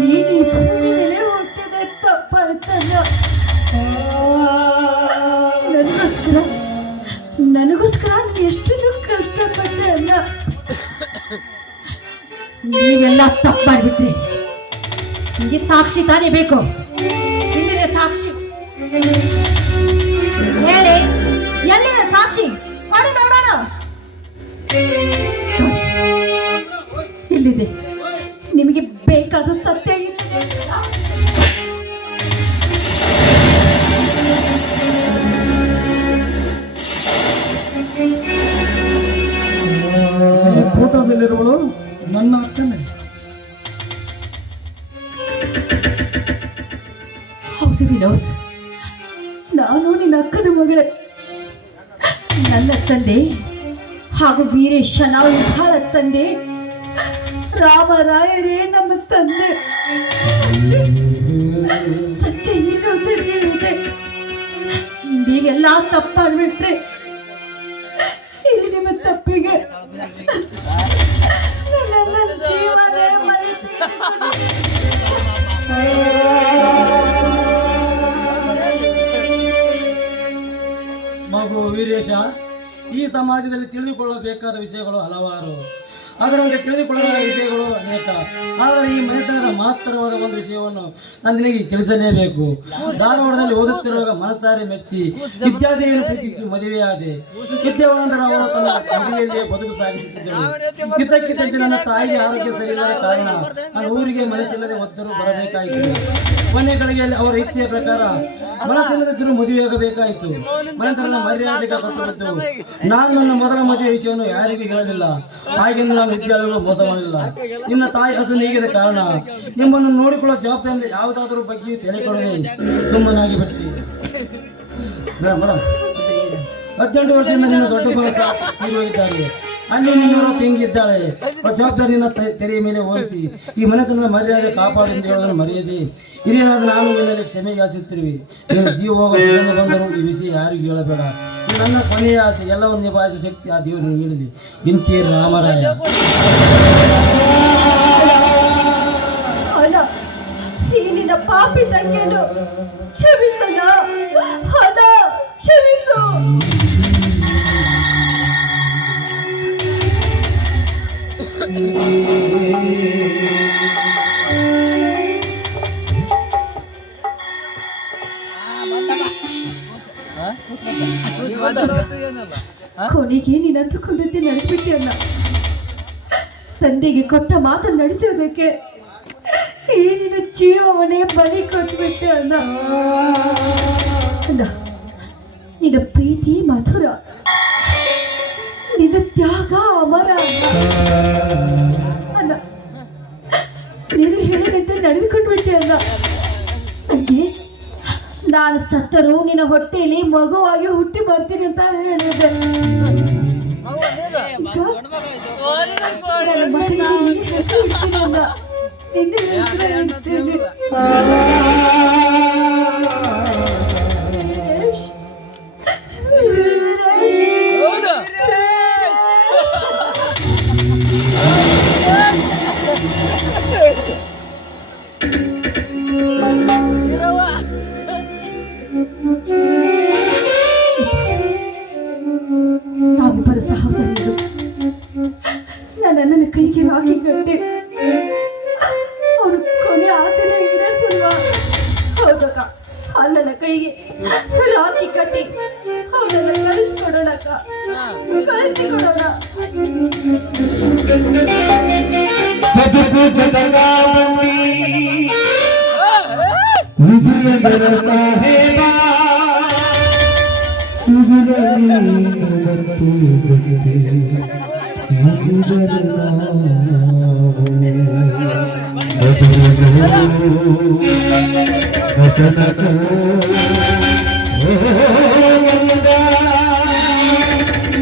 ನೀನು ಈ ಭೂಮಿ ಮೇಲೆ ಹುಟ್ಟಿದ ತಪ್ಪಾಯ್ತಲ್ಲ. ನನಗೋಸ್ಕರ ಎಷ್ಟೊಂದು ಕಷ್ಟಪಟ್ಟೆ ಅಲ್ಲ. ನೀವೆಲ್ಲ ತಪ್ಪು ಮಾಡ್ಬಿಟ್ರಿ. ನಿಮಗೆ ಸಾಕ್ಷಿ ತಾನೇ ಬೇಕು. ಇಲ್ಲಿದೆ ಸಾಕ್ಷಿ. ಹೇಳಿ, ಎಲ್ಲಿದೆ ಸಾಕ್ಷಿ? ಮಾಡಿ ನೋಡೋಣ. ಇಲ್ಲಿದೆ. ನಿಮಗೆ ಬೇಕಾದ ಸತ್ಯ ಇಲ್ಲಿದೆ. ಈ ಫೋಟೋದಲ್ಲಿರುವಳು ನನ್ನ ಅಕ್ಕನೇ. ಹೌದು ವಿನೋದ್, ನಾನು ನಿನ್ನ ಅಕ್ಕನ ಮಗಳೇ. ನನ್ನ ತಂದೆ ಹಾಗೂ ವೀರೇಶನ ಉದ್ದಾಳ ತಂದೆ ರಾಮರಾಯರೇ ನಮ್ಮ ತಂದೆ. ಸತ್ಯ ಏನು ಅಂತ ಹೇಳಿದೆ. ನೀವೆಲ್ಲ ತಪ್ಪಾಡ್ಬಿಟ್ರೆ ಈ ನಿಮ್ಮ ತಪ್ಪಿಗೆ ನನ್ನ ಜೀವನೇ ಮಗು ವೀರೇಶ, ಈ ಸಮಾಜದಲ್ಲಿ ತಿಳಿದುಕೊಳ್ಳಬೇಕಾದ ವಿಷಯಗಳು ಹಲವಾರು, ಅದರಂತೆ ತಿಳಿದುಕೊಳ್ಳದ ವಿಷಯಗಳು ಅನೇಕ. ಆದರೆ ಈ ಮನೆತನದ ಮಹತ್ತರವಾದ ಒಂದು ವಿಷಯವನ್ನು ನಾನು ನಿನಗೆ ತಿಳಿಸಲೇಬೇಕು. ಧಾರವಾಡದಲ್ಲಿ ಓದುತ್ತಿರುವಾಗ ಮನಸಾರಿ ಮೆಚ್ಚಿ ವಿದ್ಯಾದೇವಿಯನ್ನು ಪ್ರೀತಿಸಿ ಮದುವೆಯಾದೆ. ವಿದ್ಯಾವಂತರ ಅವಳು ತನ್ನ ಮದುವೆಯಲ್ಲಿಯೇ ಬದುಕು ಸಾಗಿಸುತ್ತಿದ್ದಳು. ಕಿತ್ತಕ್ಕಿತ್ತಂತೆ ನನ್ನ ತಾಯಿಗೆ ಆರೋಗ್ಯ ಸರಿಯಿಲ್ಲದ ಕಾರಣ ನಾನು ಊರಿಗೆ ಮನಸ್ಸಿಲ್ಲದೆ ಒದ್ದರು ಬರಬೇಕಾಯಿತು. ಕೊನೆ ಗಳಿಗೆಯಲ್ಲಿ ಅವರ ಇಚ್ಛೆಯ ಪ್ರಕಾರ ಮನಸ್ಸಿಲ್ಲದಿದ್ದರೂ ಮದುವೆಯಾಗಬೇಕಾಯಿತು. ಮನೆತನದ ಮರ್ಯಾದೆ ಕಟ್ಟುಬಿದ್ದು ನಾನು ನನ್ನ ಮೊದಲ ಮದುವೆ ವಿಷಯವನ್ನು ಯಾರಿಗೂ ಹೇಳಲಿಲ್ಲ. ಹಾಗೆಂದು ನಾನು ವಿದ್ಯಾರ್ಥಿಗಳು ಮೋಸ ಮಾಡಲಿಲ್ಲ. ನಿನ್ನ ತಾಯಿ ಹಸು ನೀಗಿದ ಕಾರಣ ನಿಮ್ಮನ್ನು ನೋಡಿಕೊಳ್ಳೋ ಜವಾಬ್ದಾರಿಯಿಂದ ಯಾವುದಾದ್ರೂ ಬಗ್ಗೆ ತಲೆ ಕೊಡದೆ ಸುಮ್ಮನಾಗಿ ಬಿಟ್ಟಿ. ಮೇಡಮ್ 18 ವರ್ಷದಿಂದ ನಿನ್ನ ದೊಡ್ಡ ತೀರೋಗಿದ್ದಾರೆ. ಅಲ್ಲಿ ನಿನ್ನವರ ತೆಂಗಿದ್ದಾಳೆ. ಜವಾಬ್ದಾರಿ ನಿನ್ನ ತೆರೆಯ ಮೇಲೆ ಹೋಲಿಸಿ ಈ ಮನೆತನದ ಮರ್ಯಾದೆ ಕಾಪಾಡು ಎಂದು ಹೇಳೋದನ್ನು ಮರೆಯದೆ ಹಿರಿಯರಾದ ನಾನು ನಿನ್ನಲ್ಲಿ ಕ್ಷಮೆ ಯಾಚಿಸುತ್ತಿರುವೆ. ನೀನು ಜೀವ ಹೋಗ ಬಂದರೂ ಈ ವಿಷಯ ಯಾರಿಗೂ ಹೇಳಬೇಡ. ನನ್ನ ಕೊನೆಯ ಆಸೆ ಎಲ್ಲವನ್ನು ನಿಭಾಯಿಸುವ ಶಕ್ತಿ ಆ ದೇವರು ನೀಡಲಿ. ಇಂತಿ ರಾಮರಾಯ. ಈ ನಿನ್ನ ಪಾಪಿ ತಂಗಿಯನ್ನು ಕ್ಷಮಿಸಣ. ಹಣ ಕ್ಷಮಿಸು. ಕೊನೆಗೆ ನೀನಂದುಕೊಂಡಂತೆ ನಡೆದ್ಬಿಟ್ಟೆ ಅಲ್ಲ. ತಂದೆಗೆ ಕೊಟ್ಟ ಮಾತನ್ನು ನಡೆಸೋದಕ್ಕೆ ಈ ನಿನ್ನ ಜೀವವನ್ನೇ ಬಲಿ ಕೊಟ್ಬಿಟ್ಟೆ ಅಣ್ಣ. ನಿನ್ನ ಪ್ರೀತಿ ಮಧುರ, ನಿನ್ನ ತ್ಯಾಗ ಅಮರ ಅಲ್ಲ. ನೀನು ಹೇಳಿದಂತೆ ನಡೆದುಕೊಂಡು ಬಿಟ್ಟೆ ಅಲ್ಲ. ತಂದೆ, ನಾನು ಸತ್ತರೂ ನಿನ್ನ ಹೊಟ್ಟೆಯಲ್ಲಿ ಮಗುವಾಗಿ ಹುಟ್ಟಿ ಬರ್ತೀನಿ ಅಂತ ಹೇಳಿದೆ. ನಾವಿಬ್ಬರು ಸಹೋದರರು. ನನ್ನ ಕೈಗೆ ರಾಖಿ ಕಟ್ಟಿ ಅವನು ಕೊನೆ ಆಸೆನ ಈಡೇರಿಸುವ. ಹೌದಕ್ಕ, ಅಣ್ಣನ ಕೈಗೆ ರಾಖಿ ಕಟ್ಟಿ ಅವನನ್ನು ಕಳಿಸ್ಕೊಡೋಣಕ್ಕ. ಕಳಿಸಿಕೊಡ. ಮಾಡೋಣ. ಬದುಕು ಜಗದಾವಂತಿ ವಿಧಿಯದರ ಸಾಹೇಬ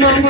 ನಮ್ಮ